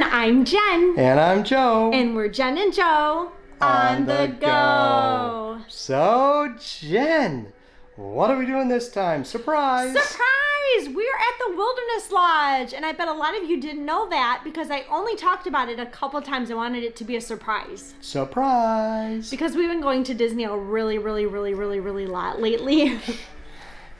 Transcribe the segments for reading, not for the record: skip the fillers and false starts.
everyone, I'm Jen. And I'm Joe. And we're Jen and Joe on the go. So, Jen, what are we doing this time? Surprise! Surprise! We're at the Wilderness Lodge. And I bet a lot of you didn't know that because I only talked about it a couple times. I wanted it to be a surprise. Surprise! Because we've been going to Disney a really lot lately.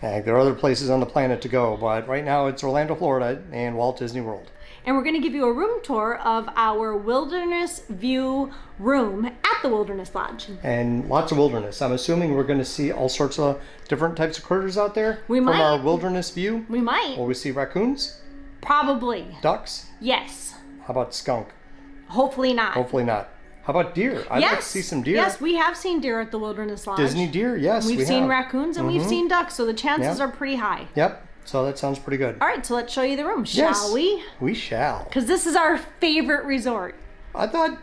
There are other places on the planet to go, but right now it's Orlando, Florida and Walt Disney World. And we're going to give you a room tour of our Wilderness View room at the Wilderness Lodge. And lots of wilderness. I'm assuming we're going to see all sorts of different types of critters out there from our Wilderness View. We might. Will we see raccoons? Probably. Ducks? Yes. How about skunk? Hopefully not. Hopefully not. How about deer? I'd like to see some deer. Yes, we have seen deer at the Wilderness Lodge. Disney deer, yes, we've seen raccoons and we've seen ducks, so the chances are pretty high. Yep, so that sounds pretty good. All right, so let's show you the room, shall we? We shall. Because this is our favorite resort. I thought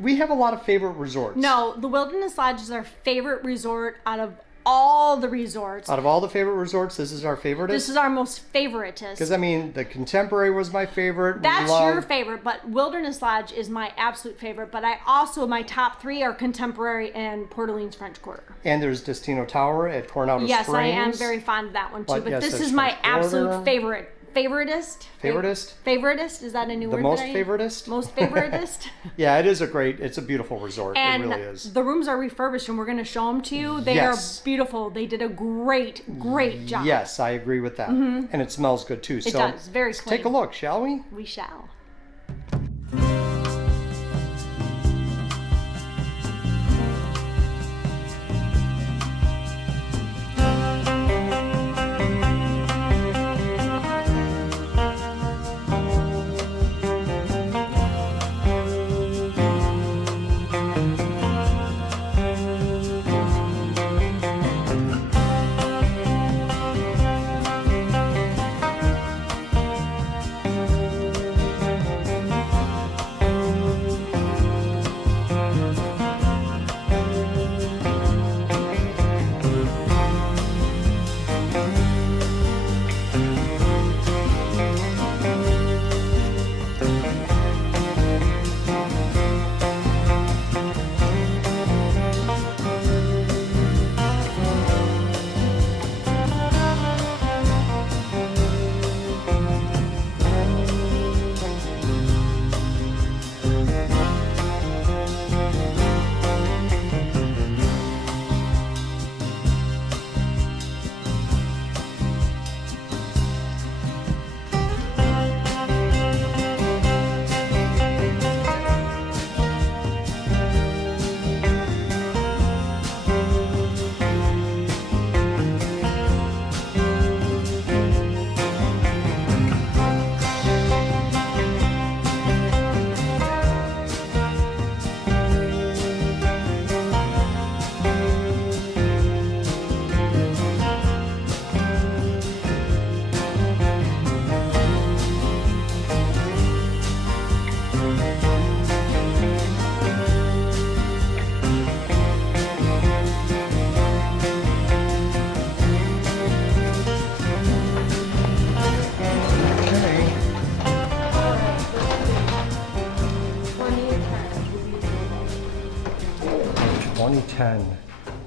we have a lot of favorite resorts. No, the Wilderness Lodge is our favorite resort out of all the resorts. Out of all the favorite resorts, this is our favorite? This is our most favoritist. Because, I mean, the Contemporary was my favorite. That's your favorite, but Wilderness Lodge is my absolute favorite. But my top three are Contemporary and Port Orleans French Quarter. And there's Destino Tower at Coronado Springs. Yes, I am very fond of that one too. But yes, this is my absolute favorite. Favoritist? Favoritist? Is that a new word? The most favoritist? Most favoritist? Yeah, it's a beautiful resort. And it really is. The rooms are refurbished and we're going to show them to you. They are beautiful. They did a great job. Yes, I agree with that. And it smells good too. It does. Very clean. Take a look, shall we? We shall.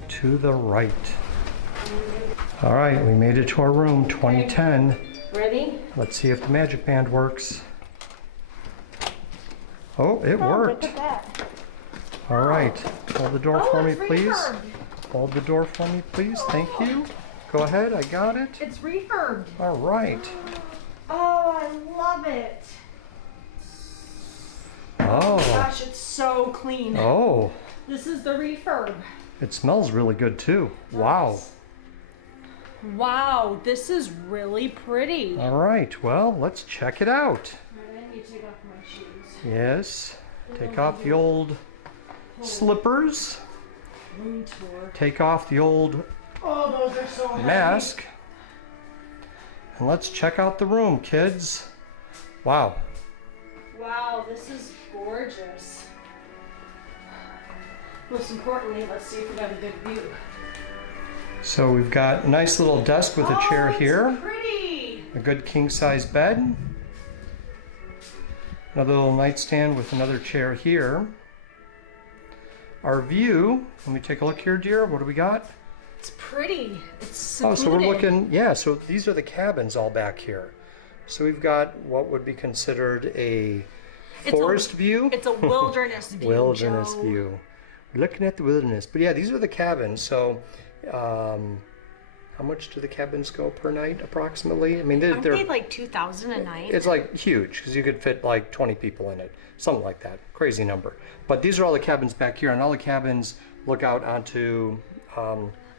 To the right. All right, we made it to our room, 2010. Ready? Let's see if the magic band works. Oh, it worked. Look at that. All right, hold the door for me, please. Refurbed. Hold the door for me, please. Thank you. Go ahead, I got it. It's refurbed. All right. Oh, I love it. Oh. Gosh, it's so clean. Oh. This is the refurb. It smells really good too. Wow. Wow, this is really pretty. All right, well, let's check it out. I need to take off my shoes. Yes. Take off the old slippers. Room tour. Take off the old those are so heavy. mask. And let's check out the room, kids. Wow. Wow, this is gorgeous. Most importantly, let's see if we got a good view. So we've got a nice little desk with a chair here. Pretty. A good king-size bed. Another little nightstand with another chair here. Our view, let me take a look here, dear. What do we got? It's pretty. It's Oh, secluded. so we're looking, yeah, so these are the cabins all back here. So we've got what would be considered a forest view. It's a wilderness view. Wilderness Joe. view. We're looking at the wilderness. But yeah, these are the cabins. So how much do the cabins go per night approximately? I mean, Aren't they're they like 2,000 a night? it's like huge because you could fit like 20 people in it, something like that. Crazy number. But these are all the cabins back here, and all the cabins look out onto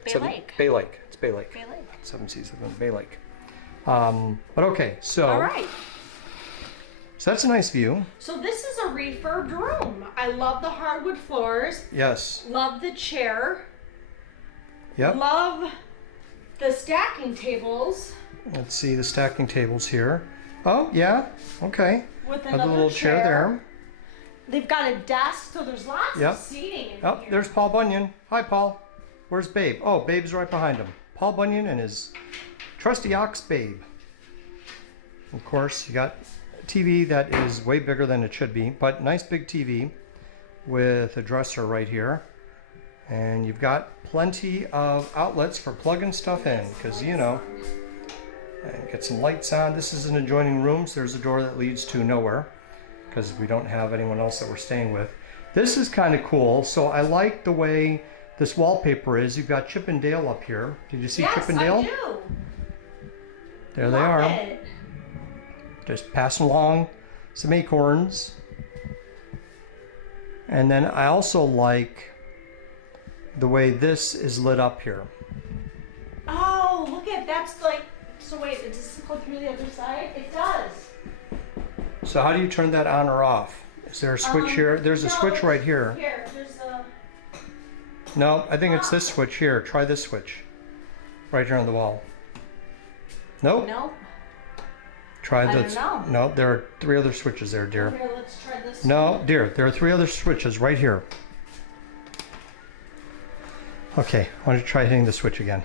Bay Lake. Bay Lake. It's Bay Lake. Bay Lake. Seven Seas of Bay Lake. But okay, so All right. so that's a nice view. So this is a refurbed room. I love the hardwood floors. Yes. Love the chair. Yep. Love the stacking tables Let's see the stacking tables here. Oh yeah. Okay. with Another another little chair there. They've got a desk, so there's lots Yep. of seating in Oh, here. there's Paul Bunyan. Hi, Paul. Where's Babe? Oh, Babe's right behind him. Paul Bunyan and his trusty ox, Babe. Of course, you got a TV that is way bigger than it should be, but nice big TV with a dresser right here. And you've got plenty of outlets for plugging stuff in, because you know, and get some lights on. This is an adjoining room, so there's a door that leads to nowhere, because we don't have anyone else that we're staying with. This is kind of cool. So I like the way this wallpaper is. You've got Chip and Dale up here. Did you see yes, Chip and Dale? I do. There they Love are. it. Just passing along some acorns. And then I also like the way this is lit up here. Oh, look at that's like. So wait, does this go through the other side? It does. So how do you turn that on or off? Is there a switch here? There's a no, switch right here. Here, there's a. No, I think it's this switch here. Try this switch. Right here on the wall. Nope. No. Try I this. don't know. No, there are 3 other switches there, dear. Here, let's try this. No, dear, there are 3 other switches right here. Okay, why don't you try hitting the switch again?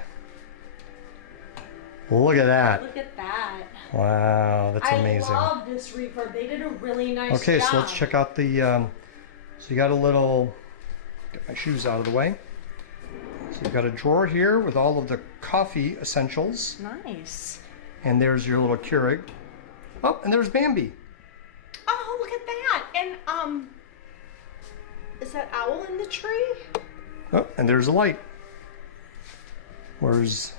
Look at that. Look at that. Wow, that's amazing. I love this refurb. They did a really nice Okay, job. so let's check out the, so you got a little, get my shoes out of the way. So you've got a drawer here with all of the coffee essentials. Nice. And there's your little Keurig. Oh, and there's Bambi. Oh, look at that. And is that owl in the tree? Oh, and there's a light. Where's,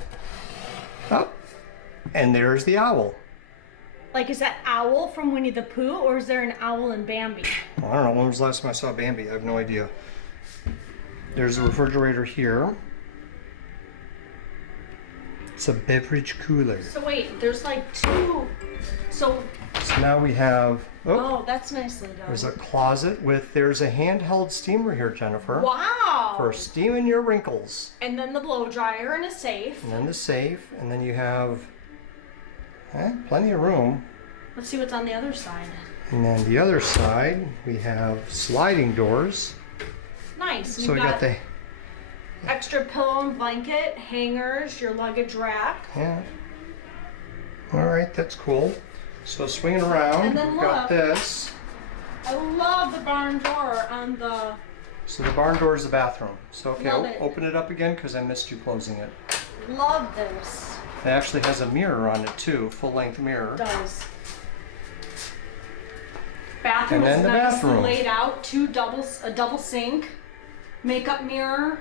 oh, and there's the owl. Like, is that owl from Winnie the Pooh, or is there an owl in Bambi? I don't know, when was the last time I saw Bambi? I have no idea. There's a refrigerator here. It's a beverage cooler. So wait, there's like 2. So now we have, oh, that's nicely done. there's a closet with, there's a handheld steamer here, Jennifer. Wow. For steaming your wrinkles. And then the blow dryer and a safe. And then the safe, and then you have plenty of room. Let's see what's on the other side. And then the other side, we have sliding doors. Nice. So we got the, extra pillow and blanket, hangers, your luggage rack. yeah. All right, that's cool. So swinging around, And then we've got look. this. I love the barn door on the. So the barn door is the bathroom. So okay, Love it. open it up again because I missed you closing it. Love this. It actually has a mirror on it too, full-length mirror. It does. Bathroom And then is the nicely bathroom. laid out. A double sink, makeup mirror.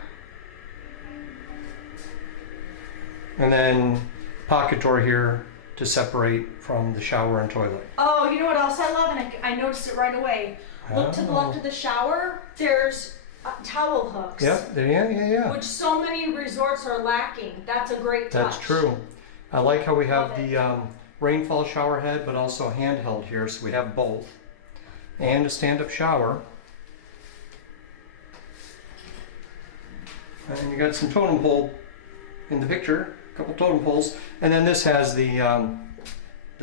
And then pocket door here to separate from the shower and toilet. Oh, you know what else I love? And I noticed it right away. Look to the left of the shower. There's towel hooks. Yep, yeah. Which so many resorts are lacking. That's a great touch. That's true. I like how we have Love it. the rainfall shower head, but also handheld here, so we have both. And a stand-up shower. And you got some totem pole in the picture, a couple totem poles. And then this has the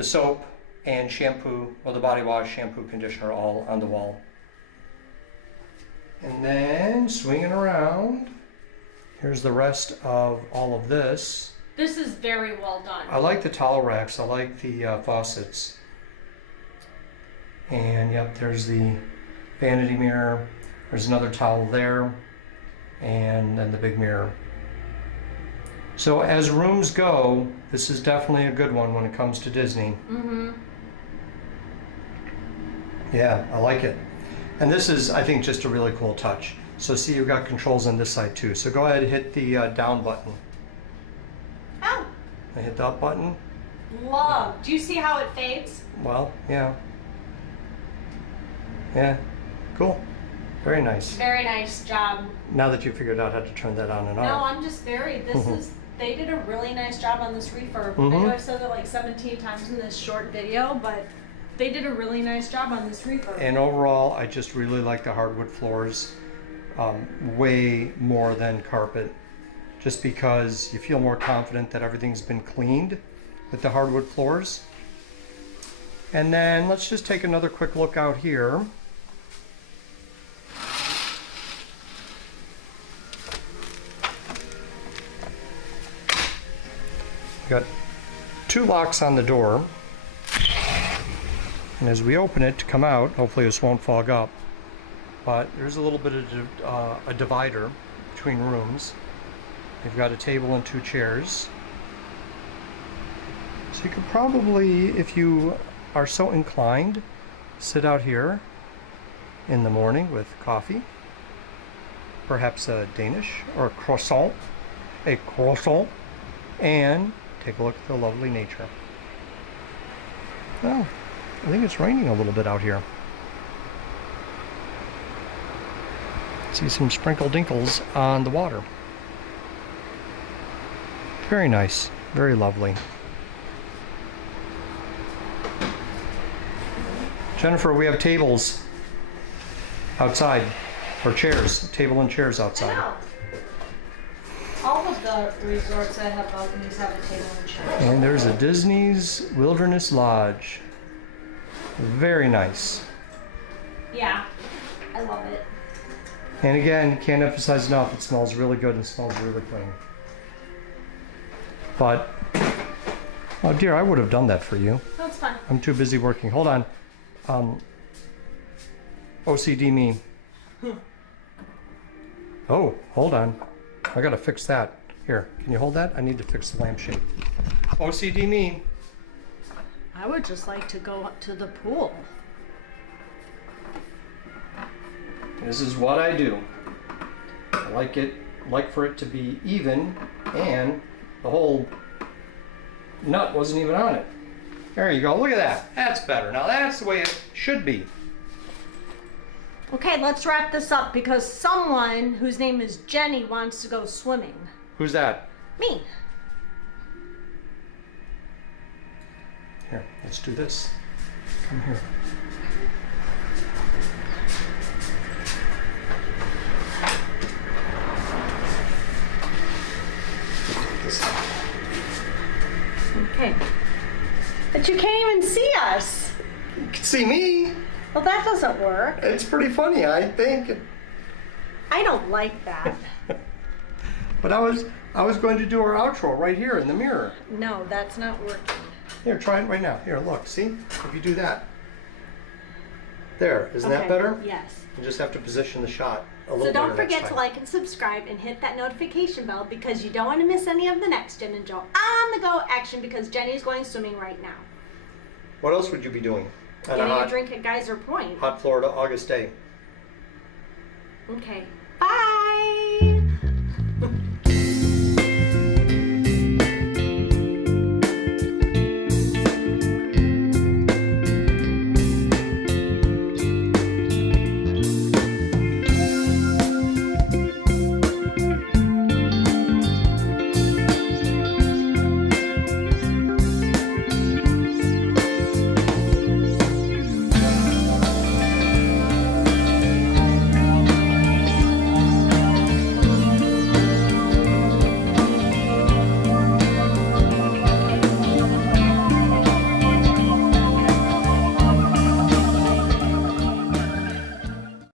soap and shampoo, or the body wash, shampoo, conditioner, all on the wall. And then swinging around, here's the rest of all of this. This is very well done. I like the towel racks. I like the faucets. And yep, there's the vanity mirror. There's another towel there. And then the big mirror. So as rooms go, this is definitely a good one when it comes to Disney. Mm-hmm. Yeah, I like it. And this is, I think, just a really cool touch. So see, you've got controls on this side too. So go ahead and hit the down button. Oh, I hit that button. love. Do you see how it fades? Well, yeah. Yeah, cool. Very nice. Very nice job. Now that you figured out how to turn that on and off. No, I'm just very, they did a really nice job on this refurb. I know I've said that like 17 times in this short video, but they did a really nice job on this refurb. And overall, I just really like the hardwood floors way more than carpet, just because you feel more confident that everything's been cleaned with the hardwood floors. And then let's just take another quick look out here. Got 2 locks on the door, and as we open it to come out, hopefully this won't fog up, but there's a little bit of a divider between rooms. You've got a table and 2 chairs, so you could probably, if you are so inclined, sit out here in the morning with coffee, perhaps a Danish or a croissant, and take a look at the lovely nature. Oh, I think it's raining a little bit out here. See some sprinkle dinkles on the water. Very nice, very lovely. Jennifer, we have tables outside, or chairs, table and chairs outside. I know. All of the resorts that have balconies have a table and chair. And there's a Disney's Wilderness Lodge. Very nice. Yeah, I love it. And again, can't emphasize enough, it smells really good and smells really clean. But, oh dear, I would have done that for you. That's fine. I'm too busy working. Hold on. OCD me. Oh, hold on. I gotta fix that. Here, can you hold that? I need to fix the lampshade. OCD me. I would just like to go up to the pool. This is what I do. I like for it to be even, and the whole nut wasn't even on it. There you go, look at that. That's better. Now that's the way it should be. Okay, let's wrap this up because someone whose name is Jenny wants to go swimming. Who's that? Me. Here, let's do this. Come here. Okay. But you can't even see us. You can see me. Well, that doesn't work. It's pretty funny, I think. I don't like that. But I was going to do our outro right here in the mirror. No, that's not working. Here, try it right now. Here, look. See? If you do that. There. Isn't that better? Yes. You just have to position the shot a little So better don't forget next to time. like and subscribe and hit that notification bell because you don't want to miss any of the next Jen and Joe on the go action because Jenny's going swimming right now. What else would you be doing on Getting a a drink at Geyser Point. hot Florida August day? Okay.